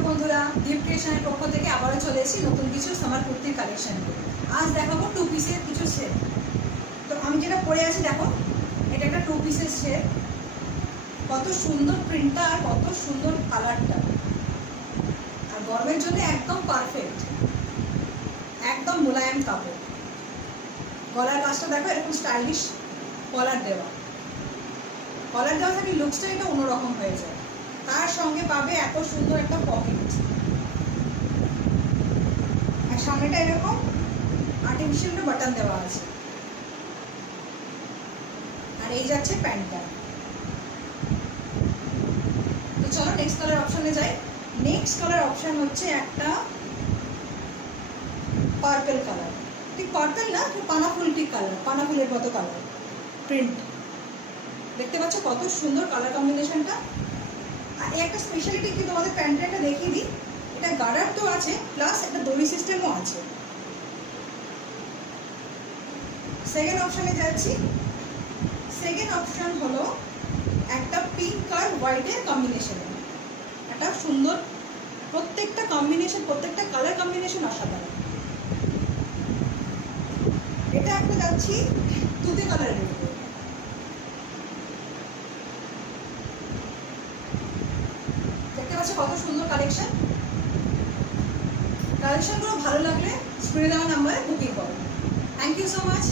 নমস্কার বন্ধুরা, দীপ ক্রিয়েশনের পক্ষ থেকে আবারও চলে এসেছি নতুন কিছু সামার কুর্তির কালেকশন। আজ দেখাবো 2 পিসের কিছু সেট। তো আমি যেটা পরে আছি দেখো, এটা একটা 2 পিসের সেট। কত সুন্দর প্রিন্টটা আর কত সুন্দর কালারটা, আর গরমের জন্য একদম পারফেক্ট, একদম মোলায়েম কাপড়। গলার কাজটা দেখো, এরকম স্টাইলিশ কলার দেওয়া থাকে, লুকসটা এটা অন্যরকম হয়ে যায়। তার সঙ্গে পাবে এত সুন্দর একটা পকেট, আর সামনেটা এরকম আর্টিফিশিয়াল বাটন দেওয়া আছে। আর এই যাচ্ছে প্যান্টটা। তো চলো নেক্সট কালার অপশনে যাই। নেক্সট কালার অপশন হচ্ছে একটা পার্পল কালার, ঠিক পার্পল না, পানাফুলটি কালার, পানাফুলের মতো কালার প্রিন্ট। দেখতে পাচ্ছ কত সুন্দর কালার কম্বিনেশনটা। আর একটা স্পেশালিটি কি তোমাদের প্যান্টটা দেখিয়ে দিই, এটা গার্ডার তো আছে, প্লাস একটা দড়ি সিস্টেমও আছে। সেকেন্ড অপশনে যাচ্ছি। সেকেন্ড অপশন হলো একটা পিঙ্ক আর হোয়াইটের কম্বিনেশনে, একটা সুন্দর, প্রত্যেকটা কম্বিনেশন, প্রত্যেকটা কালার কম্বিনেশন অসাধারণ। এটা একটা যাচ্ছি তুতে কালারের উপর। দেখতে পাচ্ছ কত সুন্দর কালেকশনগুলো ভালো লাগলে স্ক্রিনে দেওয়া নাম্বারে বুকিং করো। Thank you so much.